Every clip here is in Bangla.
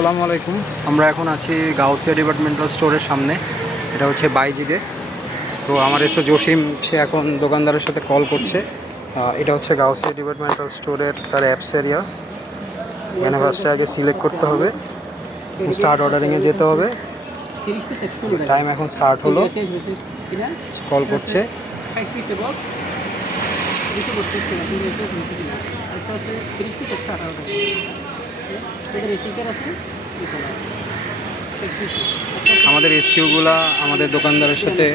আসসালামু আলাইকুম। আমরা এখন আছি গাউসিয়া ডিপার্টমেন্টাল স্টোরের সামনে। এটা হচ্ছে বাইজিগে। তো আমার এসে জসিম, সে এখন দোকানদারের সাথে কল করছে। এটা হচ্ছে গাউসিয়া ডিপার্টমেন্টাল স্টোরের তার অ্যাপস এরিয়া। এখানে ফার্স্টে আগে সিলেক্ট করতে হবে, স্টার্ট অর্ডারিংয়ে যেতে হবে। টাইম এখন স্টার্ট হলো, কল করছে। আমাদের এসকিউগুলা আমাদের দোকানদারের সাথে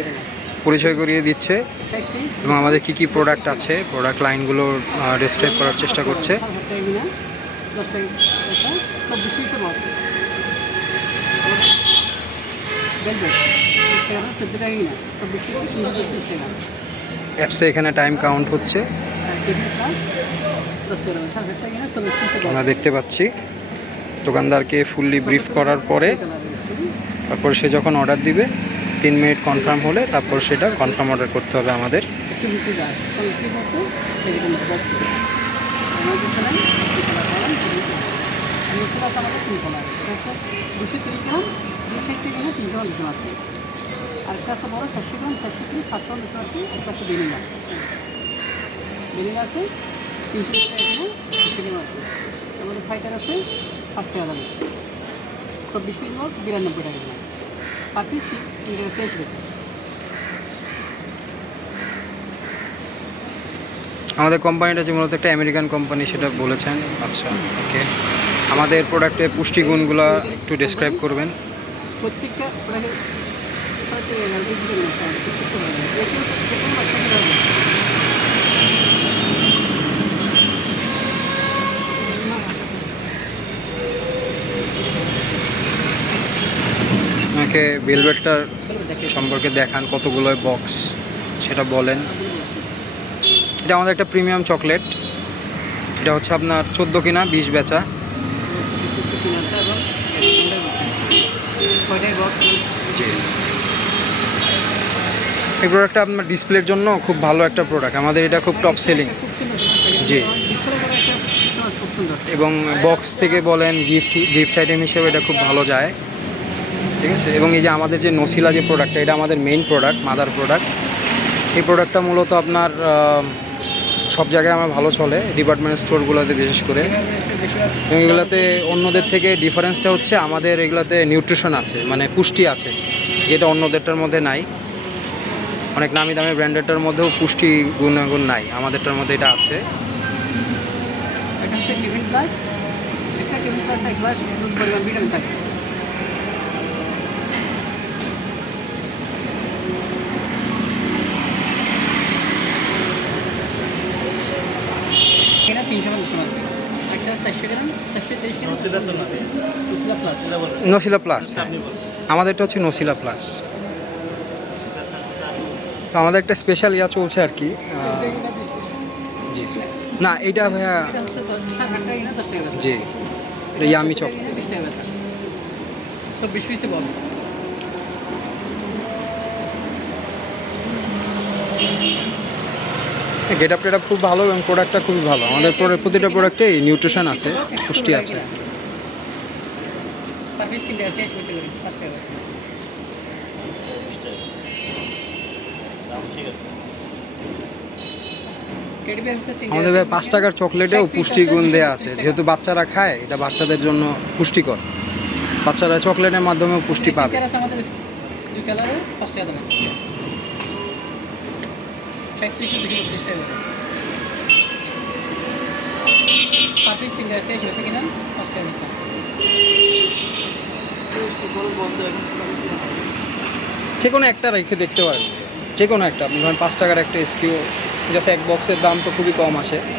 পরিচয় করিয়ে দিচ্ছে এবং আমাদের কী কী প্রোডাক্ট আছে, প্রোডাক্ট লাইনগুলো ডিসক্রাইব করার চেষ্টা করছে। অ্যাপসে এখানে টাইম কাউন্ট হচ্ছে, আমরা দেখতে পাচ্ছি। দোকানদারকে ফুললি ব্রিফ করার পরে তারপর সে যখন অর্ডার দিবে 3 মিনিট কনফার্ম হলে তারপর সেটা কনফার্ম অর্ডার করতে হবে আমাদের। আরেকটা আছে বড় 400 গ্রাম 430 700 আছে, একটা আছে ভ্যানিলা আছে 300 টাকা আছে। আমাদের ফাইটার আছে 5 টাকা দাম, 24 পিস বক্স 92 টাকা দাম, পার পিস 30 টাকা। আমাদের কোম্পানিটা যে মূলত একটা আমেরিকান কোম্পানি সেটা বলেছেন। আচ্ছা, ওকে। আমাদের প্রোডাক্টের পুষ্টিগুণগুলো একটু ডেসক্রাইব করবেন। প্রত্যেকটা আমাকে ভেলভেটটার সম্পর্কে দেখান, কতগুলো বক্স সেটা বলেন। এটা আমাদের একটা প্রিমিয়াম চকলেট। এটা হচ্ছে আপনার 14 কিনা 20 বেচা। এই প্রোডাক্টটা আপনার ডিসপ্লের জন্য খুব ভালো একটা প্রোডাক্ট। আমাদের এটা খুব টপ সেলিং। জি, এবং বক্স থেকে বলেন গিফট আইটেম হিসেবে এটা খুব ভালো যায়, ঠিক আছে। এবং এই যে আমাদের যে নসিলা যে প্রোডাক্টটা, এটা আমাদের মেইন প্রোডাক্ট, মাদার প্রোডাক্ট। এই প্রোডাক্টটা মূলত আপনার সব জায়গায় আমার ভালো চলে, ডিপার্টমেন্ট স্টোরগুলোতে বিশেষ করে। এবং এগুলোতে অন্যদের থেকে ডিফারেন্সটা হচ্ছে আমাদের এগুলোতে নিউট্রিশন আছে, মানে পুষ্টি আছে, যেটা অন্যদেরটার মধ্যে নাই। অনেক নামি দামি ব্র্যান্ডেডটার মধ্যেও পুষ্টি গুণাগুণ নাই, আমাদেরটার মধ্যে এটা আছে। এটা হচ্ছে টিফিন প্লাস, একটা টিফিন প্লাস এক গ্লাস দুধ পরিমাণ ভিটামিন থাকে। এটা 350 টাকা, একটা 400 গ্রাম 430 গ্রাম নসিলা প্লাস। নসিলা প্লাস, আমাদেরটা হচ্ছে নসিলা প্লাস। তো আমাদের একটা স্পেশাল ইয়া চলছে আর কি। জি, না এইটা ভাইয়া, এটা হচ্ছে 7-8 টাকা কিনা 10 টাকা। জি, এটা ইয়ামি চকলেট। 20 টাকা আছে, 24 piece box. Get up TET up খুব ভালো এবং প্রোডাক্টটা খুবই ভালো। আমাদের প্রতিটা প্রোডাক্টেই নিউট্রিশন আছে, পুষ্টি আছে। পার পিস 3 টাকা আছে, 80 করে 5 টাকা আছে। আমাদের 5 টাকার চকলেটেও পুষ্টিগুণ দেওয়া আছে, যেহেতু বাচ্চারা খায়, এটা বাচ্চাদের জন্য পুষ্টিকর। বাচ্চারা চকলেটের মাধ্যমেও পুষ্টি পাবে। আমাদের 2 কালারে 5 টাকা দাম, 60-232 টাকা। পার পিস 3 টাকা আছে, 80 কিনা 5 টাকা আছে। যে কোনো একটা রেখে দেখতে পারেন, যে কোনো একটা। আপনি ধরেন 5 টাকার একটা এসকিউ, জাস্ট এক বক্সের দাম তো খুবই কম আসে।